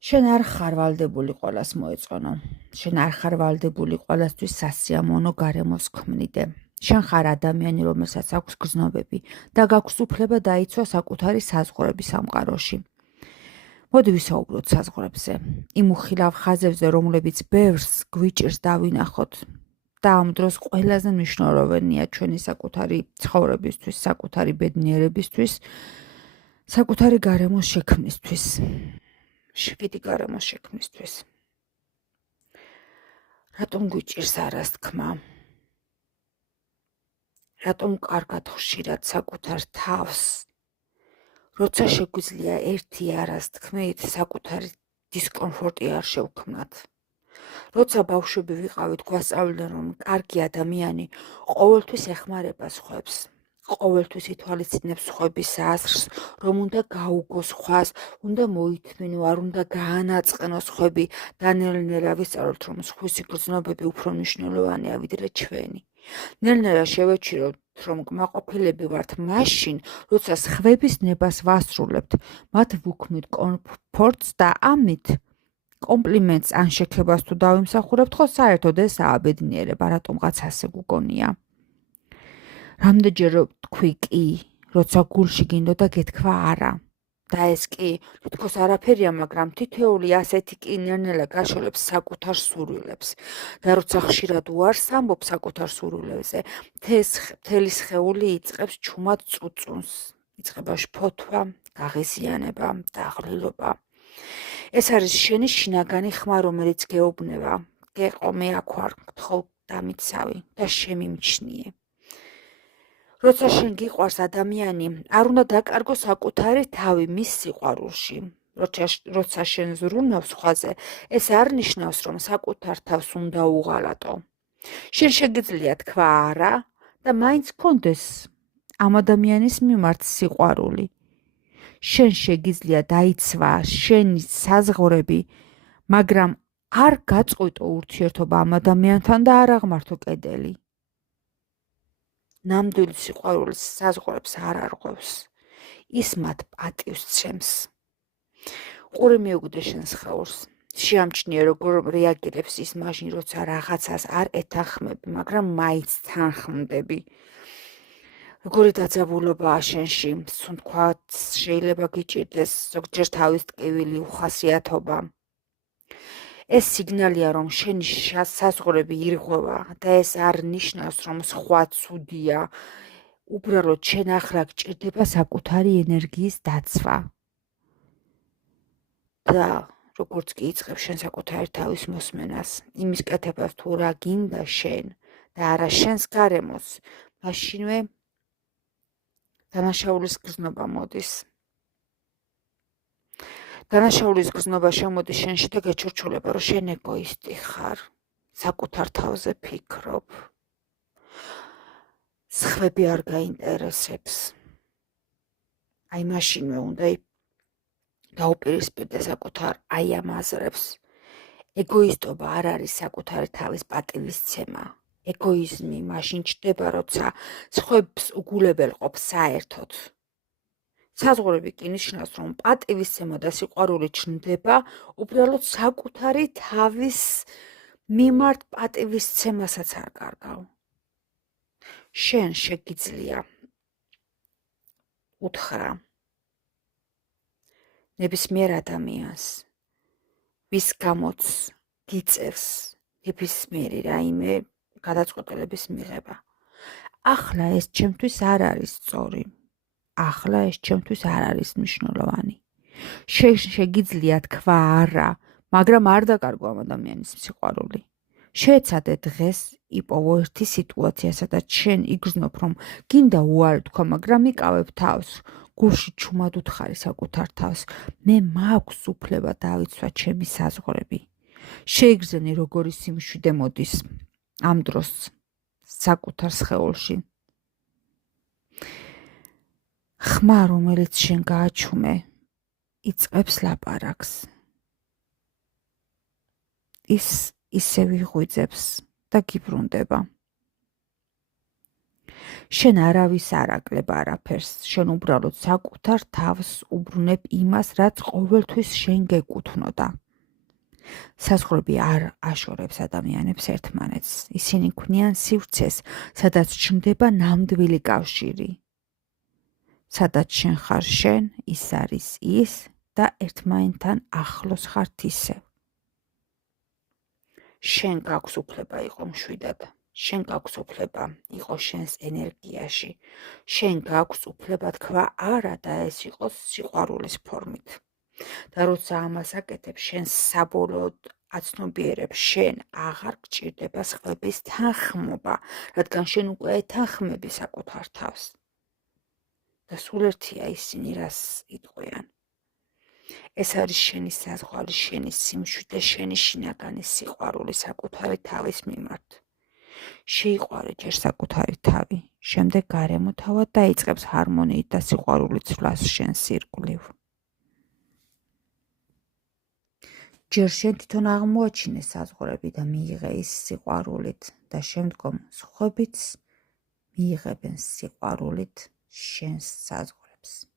შენ არ ხარ ვალდებული ყველას მოეწონო. შენ არ ხარ ვალდებული ყველასთვის სასიამოვნო გარემოს ქმნიდე. შენ ხარ ადამიანი, რომელსაც აქვს გრძნობები და გაქვს უფლება დაიცვა საკუთარი საზღვრები სამყაროში. მოდი ვისაუბროთ საზღვრებზე. იმ უხილავ ხაზებზე, რომლებიც ბევრს გვიჭირს დავინახოთ და ამ დროს ყველაზე მნიშვნელოვანია ჩვენი საკუთარი ცხოვრებისთვის, საკუთარი ბედნიერებისთვის, საკუთარი გარემოს შექმნისთვის. შვიდი გარემოს შექმნისთვის. რატომ გვიჭირს არას თქმა? რატომ კარგად ხშირად საკუთარ თავს, როცა შეგვიძლია ერთი არას თქმით, საკუთარი დისკომფორტი არ შევქმნათ? როცა ბავშვები ვიყავით, გვასწავლდნენ, რომ კარგი ადამიანი ყოველთვის ეხმარება სხვებს, ყოველთვის ითვალისწინებს სხვების აზრს, რომ უნდა გაუგოს სხვას, უნდა მოითმინო, არ უნდა გაანაწყენოს სხვები და ნელ-ნელა ვისწავლოთ, რომ სხვისი გრძნობები უფრო მნიშვნელოვანია ვიდრე ჩვენი. ნელ-ნელა შევეჩიროთ, რომ კმაყოფილები ვართ მაშინ, როცა სხვების ნებას ვასრულებთ, მათ ვუქმნით კომფორტს და ამით კომპლიმენტს ან შექებას თუ დავიმსახურებთ, ხო საერთოდ ესაა ბედნიერება, რატომღაც ასე გგონია. რამდენჯერ თქვი კი, როცა გულში გინდოდა გეთქვა არა. და ეს კი, თითქოს არაფერია, მაგრამ თითოეული ასეთი კი ნელ-ნელა გაშორებს საკუთარ სურვილებს. და როცა ხშირად უარს ამბობ საკუთარ სურვილებზე, მთელი სხეული იწყებს ჩუმად წუწუნს. იწყება შფოთვა, გაღიზიანება, დაღლილობა. ეს არის შენი შინაგანი ხმა, რომელიც გეუბნება, გეყო მე აქ ვარ, გთხოვ დამიცავი და შემიმჩნიე. როცა შენ გიყვარს ადამიანი, არ უნდა დაკარგო საკუთარი თავი მის სიყვარულში. როცა შენ ზრუნავს სხვაზე, ეს არ ნიშნავს, რომ საკუთარ თავს უნდა უღალატო. შენ შეგიძლია თქვა არა და მაინც გქონდეს ამ ადამიანის მიმართ სიყვარული. შენ შეგიძლია დაიცვა შენი საზღვრები, მაგრამ არ გაწყვიტო ურთიერთობა ამ ადამიანთან და არ აღმართო კედელი. ნამდვილი სიყვარულის საზღვრებს არ არღვევს. ის მათ პატივს ცემს. ყური მიუგდე შენ სხეულს. შეამჩნიე, როგორ რეაგირებს ის მაშინ, როცა რაღაცას არ ეთანხმები, მაგრამ მაინც თანხმდები. როგორი დაძაბულობაა შენში, თუნდაც შეიძლება გიჭირდეს ზოგჯერ თავის ტკივილი, უხასიათობა. ეს სიგნალია, რომ შენი საზღვრები ირღვევა და ეს არ ნიშნავს, რომ სხვა ცუდია. უბრალოდ შენ ახლა გჭირდება საკუთარი ენერგიის დაცვა. და როგორც კი იწყებს შენ საკუთარი თავის მოსმენას, იმის კეთებას თუ რა გინდა შენ და არა შენს გარემოს, მაშინვე დანაშაულის გრძნობა მოდის. დანაშაულის გრძნობა შემოდის შენში და გეჩურჩულება, რომ შენ ეგოისტი ხარ, საკუთარ თავზე ფიქრობ. სხვები არ გაინტერესებს. აი მაშინვე უნდა დაუპირისპირდე საკუთარ აი ამ აზრებს. ეგოისტობა არ არის საკუთარი თავის პატივისცემა. ეგოიზმი მაშინ ჩნდება, როცა სხვებს უგულებელყოფ საერთოდ. საზღვრები კი ნიშნავს, რომ პატივისცემა და სიყვარული ჩნდება უბრალოდ საკუთარი თავის მიმართ პატივისცემასაც არ კარგავ. შენ შეგიძლია უთხრა ნებისმიერ ადამიანს, ვის გამოც გიწევს ნებისმიერი რაიმე გადაწყვეტილების მიღება. ახლა ეს ჩემთვის არ არის სწორი. ახლა ეს ჩემთვის არ არის მნიშვნელოვანი. შეგიძლია თქვა არა, მაგრამ არ დაკარგო ამ ადამიანის სიყვარული. შეეცადე დღეს იპოვო ერთი სიტუაცია, სადაც შენ იგრძნობ, რომ გინდა უარი თქვა, მაგრამ იკავებ თავს, გულში ჩუმად უთხარი საკუთარ თავს. მე მაქვს უფლება დავიცვა ჩემი საზღვრები. შეიგრძნე როგორი სიმშვიდე მოდის ამ დროს საკუთარ სხეულში. ხმა, რომელიც შენ გააჩუმე, იწყებს ლაპარაკს. ის ისევ იღვიძებს და გიბრუნდება. შენ არავის არ აკლებ არაფერს, შენ უბრალოდ საკუთარ თავს უბრუნებ იმას, რაც ყოველთვის შენ გეკუთვნოდა. საზღვრები არ აშორებს ადამიანებს ერთმანეთს. ისინი ქმნიან სივრცეს, სადაც ჩნდება ნამდვილი კავშირი. სადაც შენ ხარ შენ, ის არის ის და ერთმანეთთან ახლოს ხართ ისევ. შენ გაქვს უფლება იყო მშვიდად. შენ გაქვს უფლება იყო შენს ენერგიაში. შენ გაქვს უფლება თქვა არა და ეს იყოს სიყვარულის ფორმით. და როცა ამას აკეთებ, შენ საბოლოოდ აცნობიერებ, შენ აღარ გჭირდება სხვების თანხმობა, რადგან შენ უკვე ეთანხმები საკუთარ თავს. და სულ ერთია ისინი, რას იტყვიან. ეს არის შენი საზღვარი, შენი სიმშვიდე, შენი შინაგანი სიყვარული საკუთარი თავის მიმართ. შეიყვარე ჯერ საკუთარი თავი, შემდეგ გარემო თავად დაიწყებს ჰარმონიით და სიყვარულით ცვლას შენს ირგვლივ. ჯერ შენ თვითონ აღმოაჩინე საზღვრები და მიიღე ის სიყვარულით და შემდგომ სხვებიც მიიღებენ სიყვარულით შენს საზღვრებს.